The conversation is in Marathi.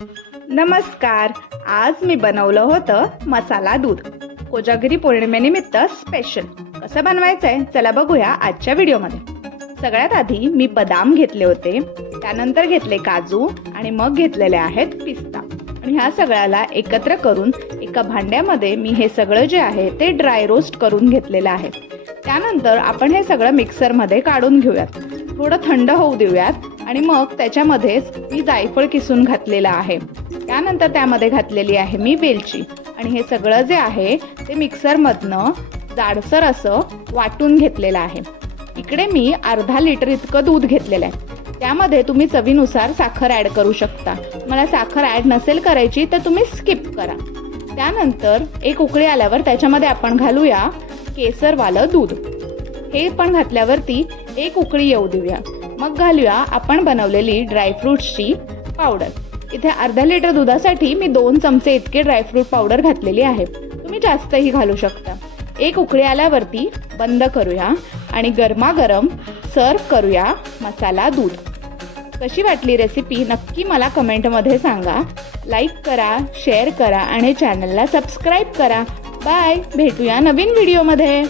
नमस्कार. आज मी बनवलं होतं मसाला दूध. कोजागिरी पौर्णिमेनिमित्त स्पेशल. कसं बनवायचंय चला बघूया आजच्या व्हिडिओमध्ये. सगळ्यात आधी मी बदाम घेतले होते, त्यानंतर घेतले काजू आणि मग घेतलेले आहेत पिस्ता. आणि ह्या सगळ्याला एकत्र करून एका भांड्यामध्ये मी हे सगळं जे आहे ते ड्राय रोस्ट करून घेतलेलं आहे. त्यानंतर आपण हे सगळं मिक्सरमध्ये काढून घेऊयात, थोडं थंड होऊ देऊयात आणि मग त्याच्यामध्येच मी जायफळ किसून घातलेलं आहे. त्यानंतर त्यामध्ये घातलेली आहे मी वेलची आणि हे सगळं जे आहे ते मिक्सरमधनं जाडसर असं वाटून घेतलेलं आहे. इकडे मी अर्धा लिटर इतकं दूध घेतलेलं आहे. त्यामध्ये तुम्ही चवीनुसार साखर ॲड करू शकता. मला साखर ॲड नसेल करायची तर तुम्ही स्किप करा. त्यानंतर एक उकळी आल्यावर त्याच्यामध्ये आपण घालूया केसरवालं दूध. हे पण घातल्यावरती एक उकळी येऊ देऊया. मग घालूया आपण बनवलेली ड्रायफ्रूट्सची पावडर. इथे अर्धा लिटर दुधासाठी मी 2 चमचे इतके ड्रायफ्रूट पावडर घातलेली आहे. तुम्ही जास्तही घालू शकता. एक उकळी आल्यावरती बंद करूया आणि गरमागरम सर्व करूया मसाला दूध. कशी वाटली रेसिपी नक्की मला कमेंटमध्ये सांगा. लाईक करा, शेअर करा आणि चॅनलला सबस्क्राईब करा. बाय, भेटूया नवीन व्हिडिओमध्ये.